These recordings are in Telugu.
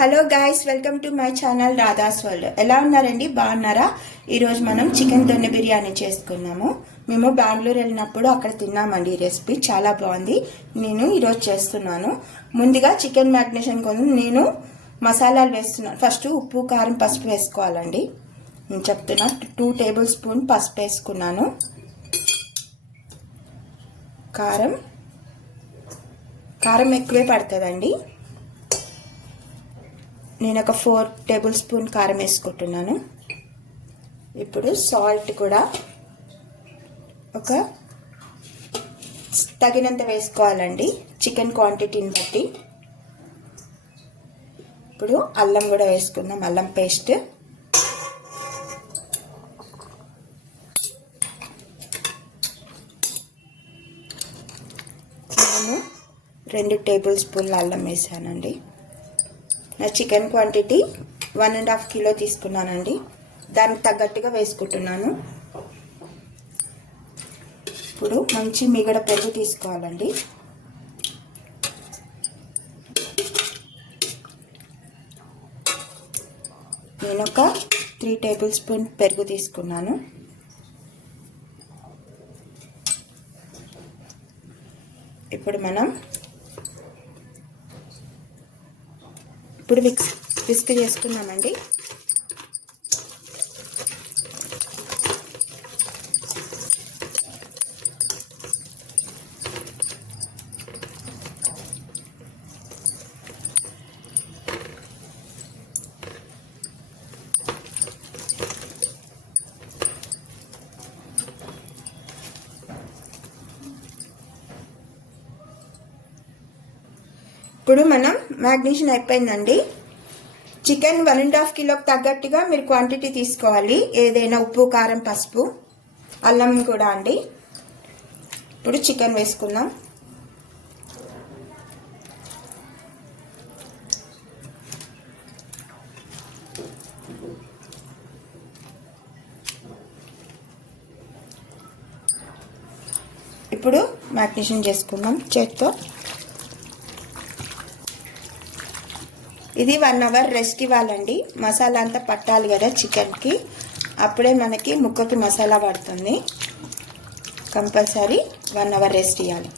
Hello guys, welcome to my channel Radha's world. ఎలా ఉన్నారండి? బాగున్నారా? ఈరోజు మనం చికెన్ దొన్నె బిర్యానీ చేసుకున్నాము. మేము బెంగళూరు వెళ్ళినప్పుడు అక్కడ తిన్నామండి. ఈ రెసిపీ చాలా బాగుంది. నేను ఈరోజు చేస్తున్నాను. ముందుగా చికెన్ మ్యారినేషన్ కోసం నేను మసాలాలు వేస్తున్నాను. ఫస్ట్ ఉప్పు, కారం, పసుపు వేసుకోవాలండి. నేను చెప్తున్నా 2 టేబుల్ స్పూన్ పసుపు వేసుకున్నాను. కారం ఎక్కువే పడుతుందండి. నేను ఒక 4 టేబుల్ స్పూన్ కారం వేసుకుంటున్నాను. ఇప్పుడు సాల్ట్ కూడా ఒక తగినంత వేసుకోవాలండి, చికెన్ క్వాంటిటీని బట్టి. ఇప్పుడు అల్లం కూడా వేసుకుందాం, అల్లం పేస్ట్. నేను 2 టేబుల్ స్పూన్ల అల్లం వేసానండి. నా చికెన్ క్వాంటిటీ 1.5 కిలో తీసుకున్నానండి. దానికి తగ్గట్టుగా వేసుకుంటున్నాను. ఇప్పుడు మంచి మిగడ పెరుగు తీసుకోవాలండి. నేను ఒక 3 టేబుల్ స్పూన్ పెరుగు తీసుకున్నాను. ఇప్పుడు మనం విస్క్ చేసుకున్నామండి. ఇప్పుడు మనం మ్యాగ్నేషన్ అయిపోయిందండి. చికెన్ 1.5 కిలోకి తగ్గట్టుగా మీరు క్వాంటిటీ తీసుకోవాలి. ఏదైనా ఉప్పు, కారం, పసుపు, అల్లం కూడా అండి. ఇప్పుడు చికెన్ వేసుకుందాం. ఇప్పుడు మ్యాగ్నేషన్ చేసుకుందాం చేత్తో. ఇది 1 అవర్ రెస్ట్ ఇవ్వాలండి. మసాలా అంతా పట్టాలి కదా చికెన్కి, అప్పుడే మనకి ముక్కకి మసాలా పడుతుంది. కంపల్సరీ 1 అవర్ రెస్ట్ ఇవ్వాలి.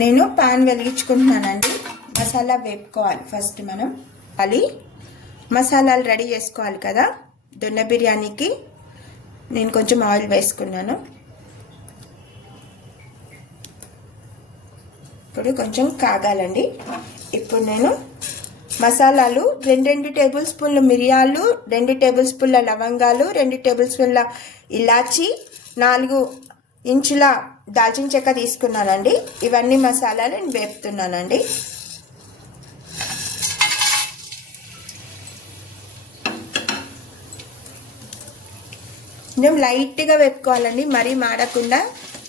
నేను పాన్ వెలిగించుకుంటున్నానండి. మసాలా వేపుకోవాలి. ఫస్ట్ మనం మసాలాలు రెడీ చేసుకోవాలి కదా దొన్నె బిర్యానీకి. నేను కొంచెం ఆయిల్ వేసుకున్నాను. ఇప్పుడు కొంచెం కాగాలండి. ఇప్పుడు నేను మసాలాలు 2 టేబుల్ స్పూన్ల మిరియాలు, 2 టేబుల్ స్పూన్ల లవంగాలు, 2 టేబుల్ స్పూన్ల ఇలాచి, 4 ఇంచుల దాల్చిన చెక్క తీసుకున్నానండి. ఇవన్నీ మసాలాలు నేను వేపుతున్నానండి. కొంచెం లైట్గా వేపుకోవాలండి, మరీ మాడకుండా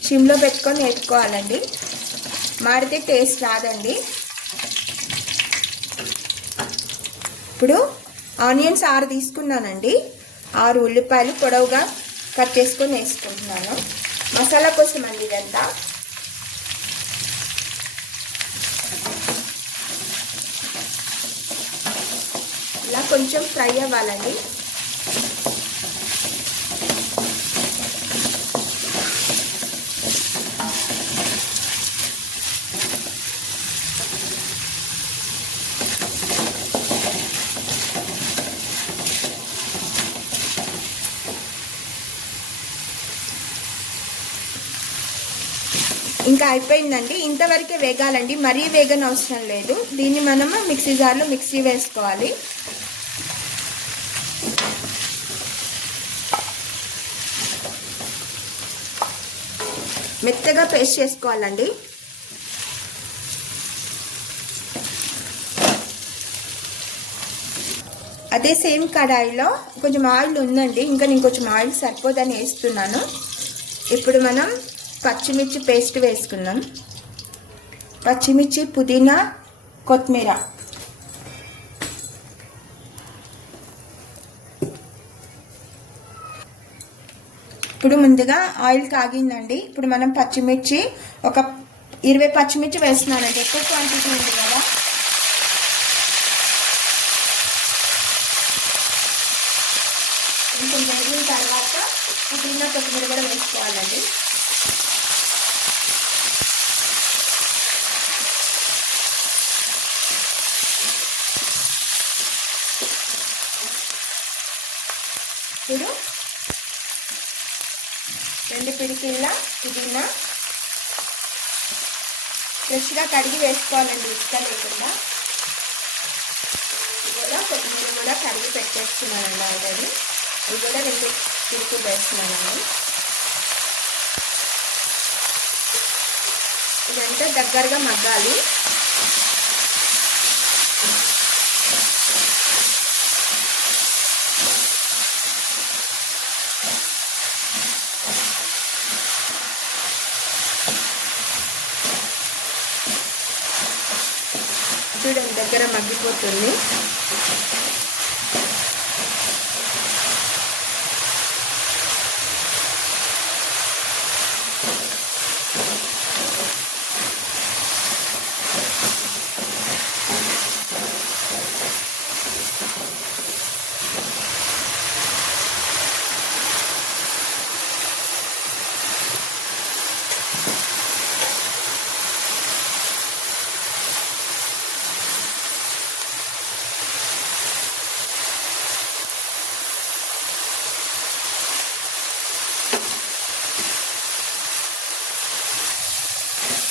సిమ్లో పెట్టుకొని వేపుకోవాలండి. మాడితే టేస్ట్ రాదండి. ఇప్పుడు ఆనియన్స్ 6 తీసుకున్నానండి. 6 ఉల్లిపాయలు పొడవుగా కట్ చేసుకొని వేసుకుంటున్నాను. మసాలా కోసం అండి ఇదంతా. ఇలా కొంచెం ఫ్రై అవ్వాలండి. ఇంకా అయిపోయిందండి. ఇంతవరకే వేగాలండి, మరీ వేగన అవసరం లేదు. దీన్ని మనము మిక్సీ జార్లో మిక్సీ వేసుకోవాలి. మెత్తగా పేస్ట్ చేసుకోవాలండి. అదే సేమ్ కడాయిలో కొంచెం ఆయిల్ ఉందండి. ఇంకా నేను కొంచెం ఆయిల్ సరిపోదని వేస్తున్నాను. ఇప్పుడు మనం పచ్చిమిర్చి పేస్ట్ వేసుకుందాం. పచ్చిమిర్చి, పుదీనా, కొత్తిమీర. ఇప్పుడు ముందుగా ఆయిల్ కాగిందండి. ఇప్పుడు మనం పచ్చిమిర్చి ఒక 20 పచ్చిమిర్చి వేస్తున్నానండి. ఎక్కువ క్వాంటిటీ ఉంది కదా. కొంచెం వేగిన తర్వాత పుదీనా, కొత్తిమీర కూడా వేసుకోవాలండి. ఇప్పుడు 2 పిడికిళ్ళ పుదీనా ఫ్రెష్గా కడిగి వేసుకోవాలండి, ఇసుక లేకుండా. కూడా కొత్తిమీర కూడా కడిగి పెట్టేస్తున్నానండి ఆల్రెడీ. ఇది కూడా 2 పిడికిలు వేస్తున్నానండి. ఇదంతా దగ్గరగా మగ్గాలి. చూడండి, దగ్గర మగ్గిపోతుంది.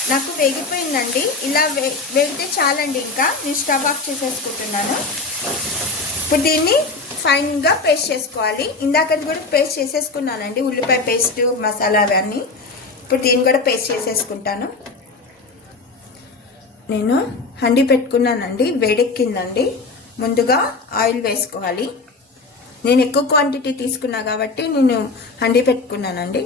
నాకు వేగిపోయిందండి. ఇలా వేగితే చాలండి. ఇంకా నేను స్టవ్ ఆఫ్ చేసేసుకుంటున్నాను. ఇప్పుడు దీన్ని ఫైన్గా పేస్ట్ చేసుకోవాలి. ఇందాకది కూడా పేస్ట్ చేసేసుకున్నానండి, ఉల్లిపాయ పేస్ట్, మసాలా అవన్నీ. ఇప్పుడు దీన్ని కూడా పేస్ట్ చేసేసుకుంటాను. నేను హండి పెట్టుకున్నానండి, వేడెక్కిందండి. ముందుగా ఆయిల్ వేసుకోవాలి. నేను ఎక్కువ క్వాంటిటీ తీసుకున్నా కాబట్టి నేను హండి పెట్టుకున్నానండి.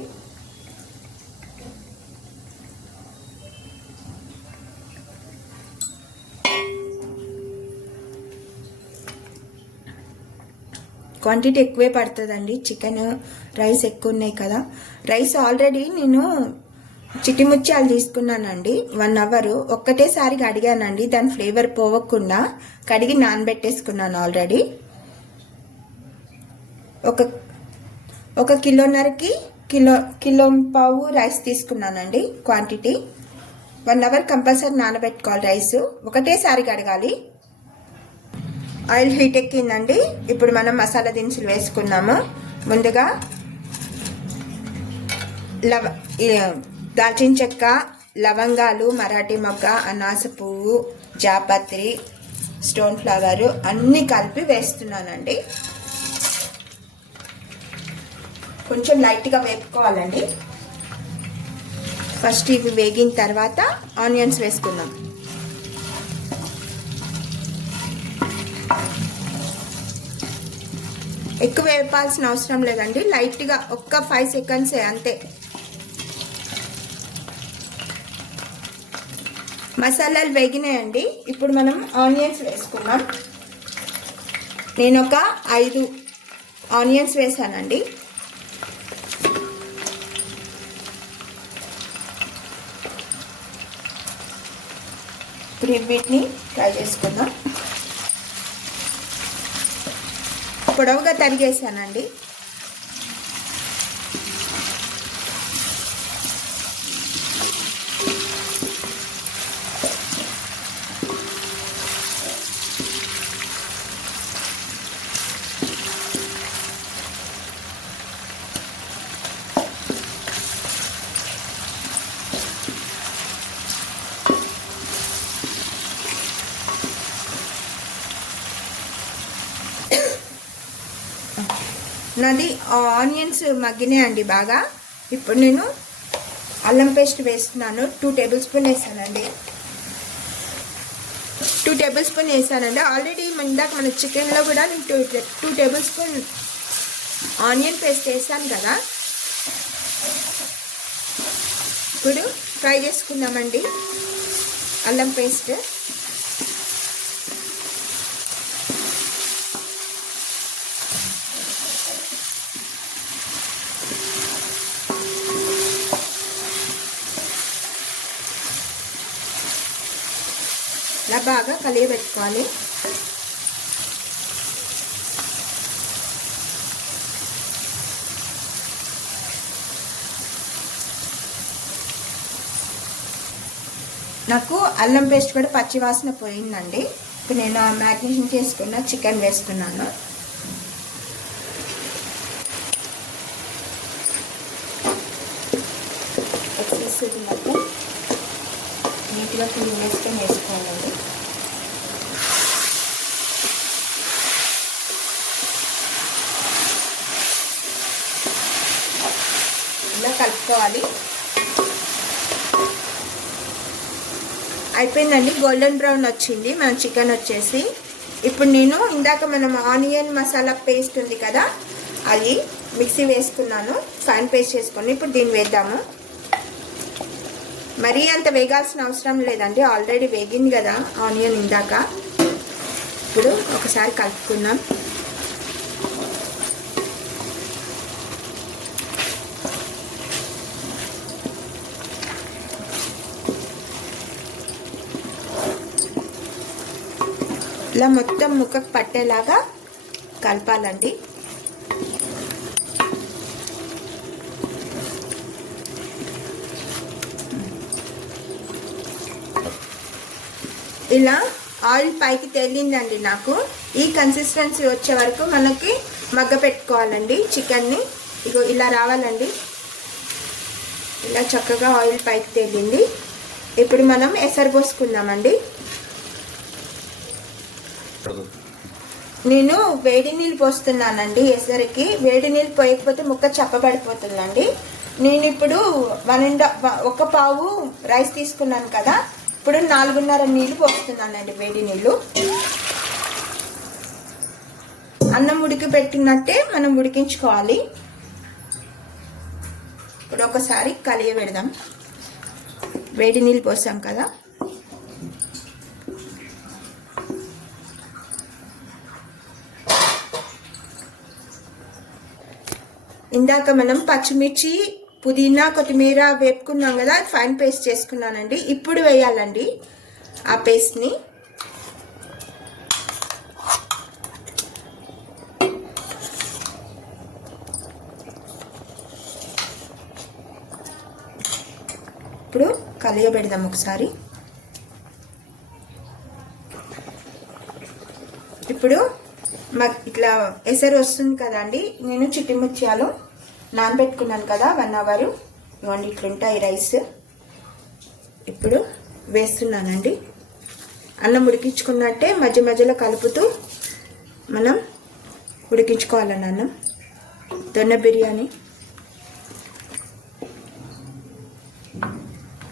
క్వాంటిటీ ఎక్కువే పడుతుందండి. చికెన్, రైస్ ఎక్కువ ఉన్నాయి కదా. రైస్ ఆల్రెడీ నేను చిటిముచ్చాలు తీసుకున్నానండి. 1 అవర్ ఒక్కటేసారి కడిగానండి. దాని ఫ్లేవర్ పోవకుండా కడిగి నానబెట్టేసుకున్నాను ఆల్రెడీ. ఒక కిలోన్నరకి కిలో పావు రైస్ తీసుకున్నానండి క్వాంటిటీ. 1 అవర్ కంపల్సరీ నానబెట్టుకోవాలి. రైస్ ఒకటేసారి కడగాలి. ఆయిల్ హీట్ ఎక్కిందండి. ఇప్పుడు మనం మసాలా దినుసులు వేసుకున్నాము. ముందుగా దాల్చిన చెక్క, లవంగాలు, మరాఠీ మొగ్గ, అనాస పువ్వు, జాపత్రి, స్టోన్ ఫ్లవర్ అన్నీ కలిపి వేస్తున్నానండి. కొంచెం లైట్గా వేపుకోవాలండి. ఫస్ట్ ఇవి వేగిన తర్వాత ఆనియన్స్ వేసుకుందాం. ఎక్కువ వేపాల్సిన అవసరం లేదండి, లైట్గా ఒక్క 5 సెకండ్సే అంతే. మసాలాలు వేగినాయండి. ఇప్పుడు మనం ఆనియన్స్ వేసుకున్నాం. నేను ఒక 5 ఆనియన్స్ వేసానండి. ఇప్పుడు వీటిని ఫ్రై చేసుకుందాం. పొడవుగా తరిగేసానండి. నాది ఆనియన్స్ మగ్గినాయండి బాగా. ఇప్పుడు నేను అల్లం పేస్ట్ వేస్తున్నాను. 2 టేబుల్ స్పూన్ వేసానండి. 2 టేబుల్ స్పూన్ వేసానండి. ఆల్రెడీ ఇందాక మన చికెన్లో కూడా నేను 2 టేబుల్ స్పూన్ ఆనియన్ పేస్ట్ వేసాను కదా. ఇప్పుడు ఫ్రై చేసుకుందామండి అల్లం పేస్ట్. ఇలా బాగా కలియబెట్టుకోవాలి. నాకు అల్లం పేస్ట్ కూడా పచ్చి వాసన పోయిందండి. ఇప్పుడు నేను మ్యారినేషన్ చేసుకున్న చికెన్ వేస్తున్నాను. మొత్తం నీట్గా క్లీన్ చేసుకొని వేసుకోవాలండి. ఇలా కలుపుకోవాలి. అయిపోయిందండి, గోల్డెన్ బ్రౌన్ వచ్చింది మన చికెన్ వచ్చేసి. ఇప్పుడు నేను ఇందాక మనం ఆనియన్ మసాలా పేస్ట్ ఉంది కదా, అది మిక్సీ వేసుకున్నాను, ఫైన్ పేస్ట్ చేసుకొని ఇప్పుడు దీన్ని వేద్దాము. మరీ అంత వేగాల్సిన అవసరం లేదండి, ఆల్రెడీ వేగింది కదా ఆనియన్ ఇందాక. ఇప్పుడు ఒకసారి కలుపుకుందాం. ఇలా మొత్తం ముక్కకు పట్టేలాగా కలపాలండి. ఇలా ఆయిల్ పైకి తేలిందండి నాకు. ఈ కన్సిస్టెన్సీ వచ్చే వరకు మనకి మగ్గ పెట్టుకోవాలండి చికెన్ని. ఇగో ఇలా రావాలండి. ఇలా చక్కగా ఆయిల్ పైకి తేలింది. ఇప్పుడు మనం ఎసరు పోసుకుందామండి. నేను వేడి నీళ్ళు పోస్తున్నానండి ఎసరికి. వేడి నీళ్ళు పోయకపోతే ముక్క చప్పబడిపోతుందండి. నేను ఇప్పుడు 1 పావు రైస్ తీసుకున్నాను కదా, ఇప్పుడు 4.5 నీళ్ళు పోస్తున్నానండి, వేడి నీళ్ళు. అన్నం ఉడికి పెట్టినట్టే మనం ఉడికించుకోవాలి. ఇప్పుడు ఒకసారి కలియబెడదాం. వేడి నీళ్ళు పోసాం కదా. ఇందాక మనం పచ్చిమిర్చి, పుదీనా, కొత్తిమీర వేపుకున్నాం కదా, ఫైన్ పేస్ట్ చేసుకున్నానండి. ఇప్పుడు వేయాలండి ఆ పేస్ట్ని. ఇప్పుడు కలియబెడదాం ఒకసారి. ఇప్పుడు ఇట్లా ఎసరు వస్తుంది కదండి. నేను చిట్టి ముత్యాలు నానబెట్టుకున్నాను కదా 1 అవర్. ఇవ్వండి ఇట్లుంటాయి రైస్. ఇప్పుడు వేస్తున్నానండి. అన్నం ఉడికించుకున్నట్టే మధ్య మధ్యలో కలుపుతూ మనం ఉడికించుకోవాలండి అన్నం. దొన్న బిర్యానీ.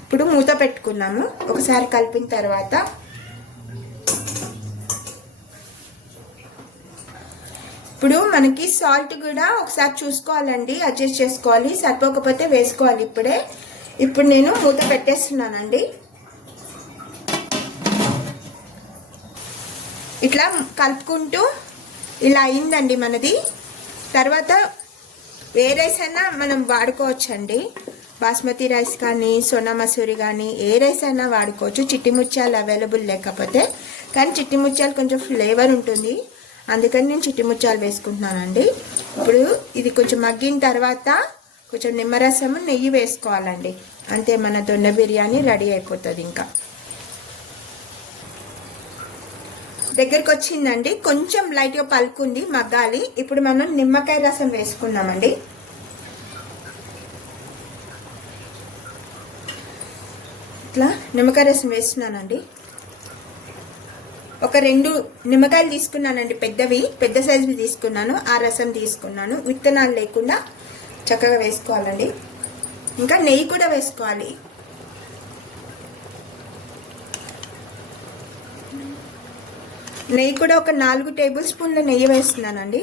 ఇప్పుడు మూత పెట్టుకున్నాము. ఒకసారి కలిపిన తర్వాత ఇప్పుడు మనకి సాల్ట్ కూడా ఒకసారి చూసుకోవాలండి, అడ్జస్ట్ చేసుకోవాలి. సరిపోకపోతే వేసుకోవాలి ఇప్పుడే. ఇప్పుడు నేను మూత పెట్టేస్తున్నానండి. ఇట్లా కలుపుకుంటూ ఇలా అయిందండి మనది. తర్వాత ఏ రైస్ అయినా మనం వాడుకోవచ్చండి. బాస్మతి రైస్ కానీ, సోనా మసూరి కానీ, ఏ రైస్ అయినా వాడుకోవచ్చు. చిట్టి ముత్యాలు అవైలబుల్ లేకపోతే. కానీ చిట్టి ముత్యాలు కొంచెం ఫ్లేవర్ ఉంటుంది, అందుకని నేను చిట్టి ముత్యాలు వేసుకుంటున్నానండి. ఇప్పుడు ఇది కొంచెం మగ్గిన తర్వాత కొంచెం నిమ్మరసము, నెయ్యి వేసుకోవాలండి. అంతే, మన దొన్న బిర్యానీ రెడీ అయిపోతుంది. ఇంకా దగ్గరికి వచ్చిందండి, కొంచెం లైట్గా పలుకుంది, మగ్గాలి. ఇప్పుడు మనం నిమ్మకాయ రసం వేసుకున్నామండి. ఇట్లా నిమ్మకాయ రసం వేస్తున్నానండి. ఒక 2 నిమ్మకాయలు తీసుకున్నానండి, పెద్దవి, పెద్ద సైజువి తీసుకున్నాను. ఆ రసం తీసుకున్నాను. విత్తనాలు లేకుండా చక్కగా వేసుకోవాలండి. ఇంకా నెయ్యి కూడా వేసుకోవాలి. నెయ్యి కూడా ఒక 4 టేబుల్ స్పూన్ల నెయ్యి వేస్తున్నానండి.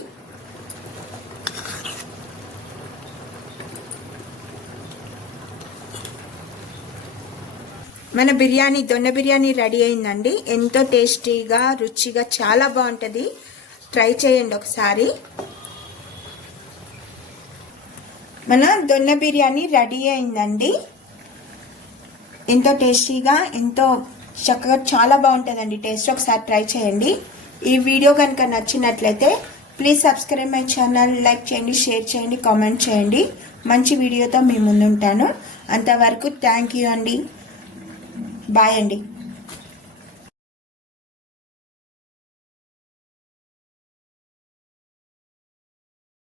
మన బిర్యానీ దొన్న బిర్యానీ రెడీ అయిందండి. ఎంతో టేస్టీగా రుచిగా చాలా బాగుంటుంది. ట్రై చేయండి ఒకసారి. మన దొన్న బిర్యానీ రెడీ అయిందండి. ఎంతో టేస్టీగా ఎంతో చక్కగా చాలా బాగుంటుందండి టేస్ట్. ఒకసారి ట్రై చేయండి. ఈ వీడియో కనుక నచ్చినట్లయితే please subscribe my channel. Like చేయండి, షేర్ చేయండి, కామెంట్ చేయండి. మంచి వీడియోతో మీ ముందుంటాను. అంతవరకు థ్యాంక్ యూ అండి. బాయ్ అండి.